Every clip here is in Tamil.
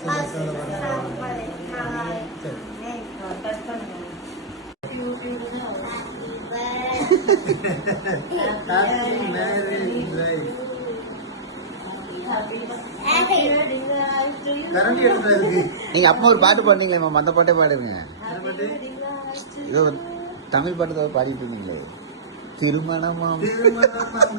ஸ்தோத்திரி. நீங்க அப்பா ஒரு பாட்டு பாடுனீங்களே மாமா அந்த பாட்டே பாடுங்க. ஏதோ தமிழ் பாட்டு ஏதோ பாடிட்டு இருந்தீங்களே. திருமணமாம் திருமணமாம்,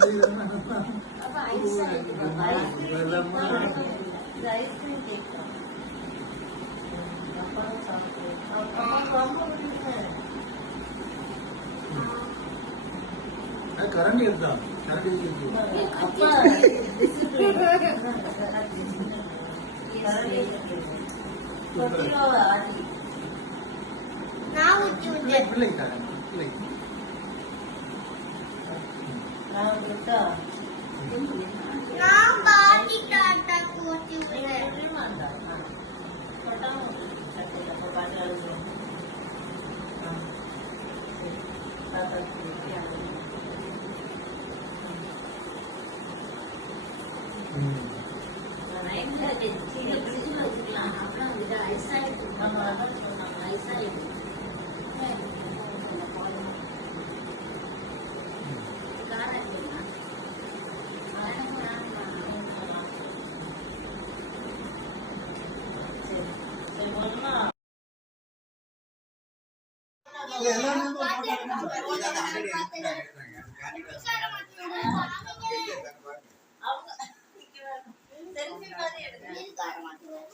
కరెంట్ వెళ్దాం కరెంట్ నా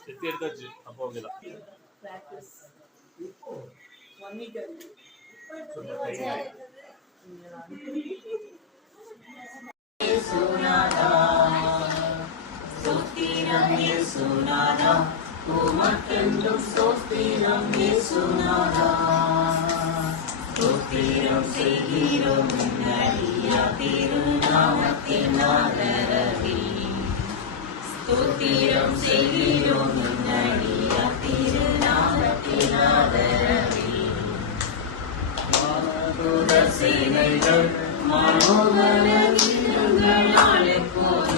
எத்தி எடுத்தாச்சு அப்போ ஓகே தான் தீரம் செய்கிறோம் திருநாமத்தில் மாதரவி ஸ்தோத்திரம் செய்கிறோம் திருநாமத்தில் மாதரவி மாதூர சேவைகள் மனோகர கீதங்கள் அழைப்போம்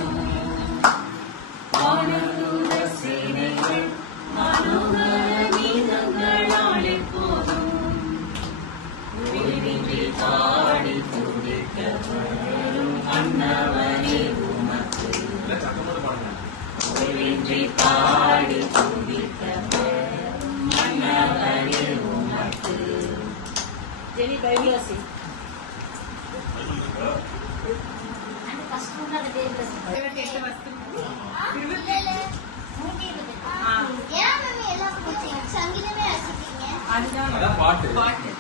அதுதான் பாட்டு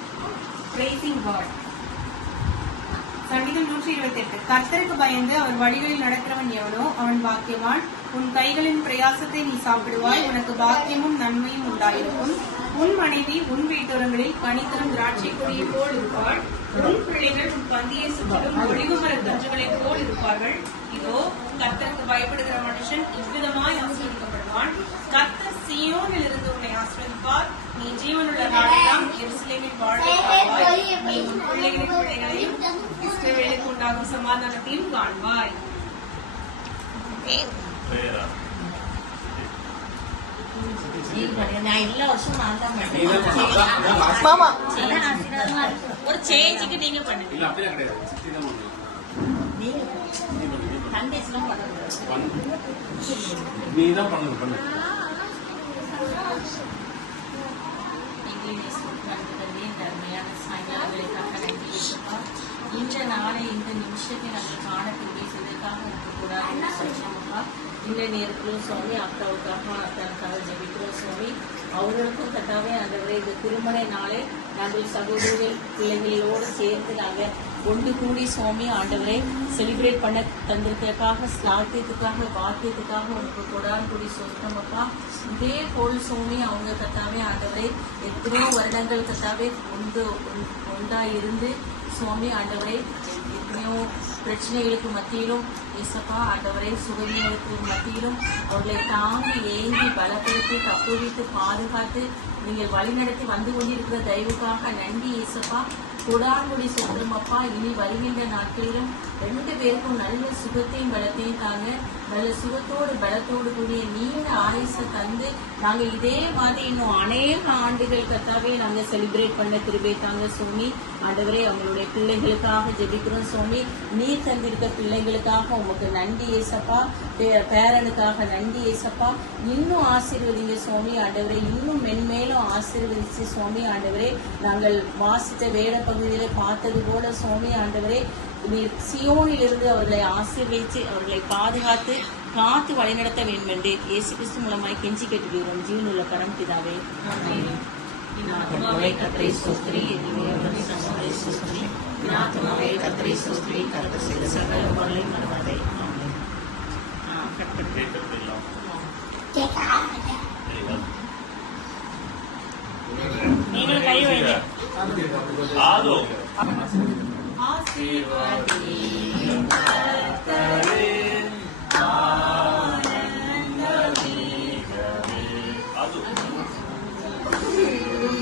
பிரைசிங் காட் சங்கீதம் நூற்றி இருபத்தி எட்டு கர்த்தருக்கு பயந்து அவர் வழிகளில் நடக்கிறவன் எவனோ அவன் பாக்கியவான். உன் கைகளின் பிரயாசத்தை நீ சாப்பிடுவாய். உனக்கு பாக்கியமும் நன்மையும் உண்டாயிருக்கும். உன் மனைவி உன் வீட்டுரங்களில் கனித்தரும் திராட்சை கொடியை போல் இருப்பாள். உன் பிள்ளைகள் உன் பந்தியை சுற்றிலும் ஒளிவுமர தஞ்சுகளைப் போல் இருப்பார்கள். இதோ கர்த்தருக்கு பயப்படுகிற மனுஷன் இவ்விதமாய் உண்டாகும் சமாதானத்தையும் காண்பாய் ஒரு சேஞ்சுக்கு நீங்க பண்ணுங்க நீ தான் பண்ணு இங்கிலீஷ் நாளை இந்த நிமிஷத்தை நாங்கள் காணக்கூடிய செய்ததுக்காக இருக்கக்கூடாது. சொல்லுவோம்ப்பா இந்த நேரத்திலும் சுவாமி அக்காவுக்காக தனக்காக ஜெபிக்கிறோம் சுவாமி. அவர்களுக்கும் கட்டாவே ஆண்டவரே இந்த திருமண நாளை நாங்கள் சகோதரர்கள் பிள்ளைகளோடு சேர்த்து நாங்கள் ஒன்று கூடி சுவாமி ஆண்டவரை செலிப்ரேட் பண்ண தந்திருக்கிறதுக்காக ஸ்லாத்தியத்துக்காக வாக்கியத்துக்காக உனக்கு கொடான் கூடி சொத்தமப்பா இதே போல் சுவாமி அவங்க கத்தாவே ஆண்டவரை எத்தனையோ வருடங்கள் கத்தாவே ஒன்று ஒன்றா இருந்து சுவாமி ஆண்டவரை எத்தனையோ பிரச்சனைகளுக்கு மத்தியிலும் இசப்பா ஆண்டவரை சுகவீனங்களுக்கு மத்தியிலும் அவர்களை தாங்கி ஏங்கி பலப்படுத்தி தப்புவித்து பாதுகாத்து நீங்கள் வழிநடத்தி வந்து கொண்டிருக்கிற தயவுக்காக நன்றி കൂടാൻ കൂടി സ്വന്തം അപ്പ ഇനി വരുന്നിന്റെ നാട്ടിലും ரெண்டு பேருக்கும் நல்ல சுகத்தையும் பலத்தையும் தாங்க நல்ல சுகத்தோடு பலத்தோடு கூடிய நீண்ட ஆயுசை தந்து நாங்க இதே மாதிரி இன்னும் அநேக ஆண்டுகள் கத்தாவே நாங்க செலிப்ரேட் பண்ண திருப்பி தாங்க சுவாமி. ஆண்டவரே அவங்களுடைய பிள்ளைகளுக்காக ஜெபிக்கிறோம் சுவாமி. நீ தந்திருக்க பிள்ளைகளுக்காக உமக்கு நன்றி ஏசப்பா. பே- பேரனுக்காக நன்றி ஏசப்பா. இன்னும் ஆசீர்வதிங்க சுவாமி. ஆண்டவரே இன்னும் மென்மேலும் ஆசீர்வதிச்சு சுவாமி. ஆண்டவரே நாங்கள் வாசித்த வேட பகுதியில பார்த்தது போல சுவாமி. ஆண்டவரே சியோனிலிருந்து சியோனில் இருந்து அவர்களை ஆசீர்வதித்து அவர்களை பாதுகாத்து காத்து வழிநடத்த வேண்டும் என்று இயேசு கிறிஸ்து மூலமாய் கெஞ்சி கேட்டுக்கிறோம் ஜீவனுள்ள பரம்பிதாவே ஆத்மாவே கத்திரை கத்திரை சுஸ்திரி கருத்து செய்த சகல பொருளை மறுவதை.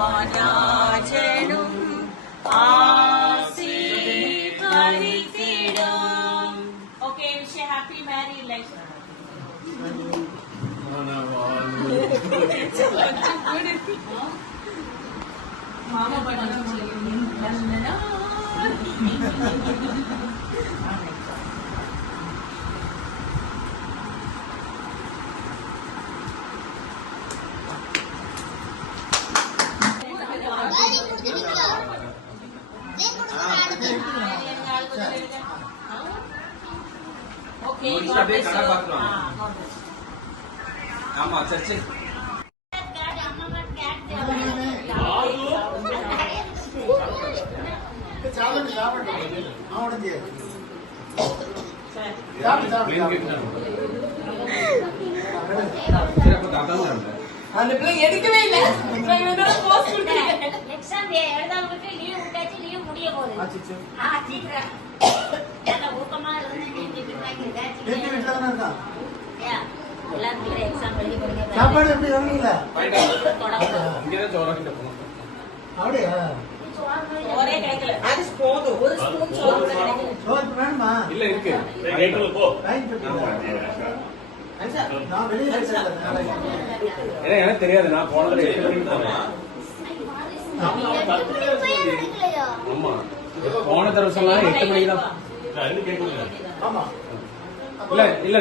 வாராஜனும் ஆசி பறித்திடும் okay wish happy married life மாமா பண்ண ஓகே முடிச்சுட்டு அப்படியே கடை பார்த்துருவாங்க ஆமா சர்ச்சு. அந்த பிள்ளைங்க எடுக்கவே இல்லை எக்ஸாம் எழுதாம லீவ் விட்டாச்சு லீவ் முடிய போகுது சாப்பாடு எப்படி போனோம். அப்படியா ஒரே கிடைக்கல அது போதும். ஒரு ஸ்பூன் சோறு கூட கிடைக்கல. சோறு வேணுமா? இல்ல இருக்கு. எனக்கு தெரியாது. நான் போனதுல ஆமா. போன தடவை சொன்னா எட்டு மணிக்கு தான் இல்ல இல்ல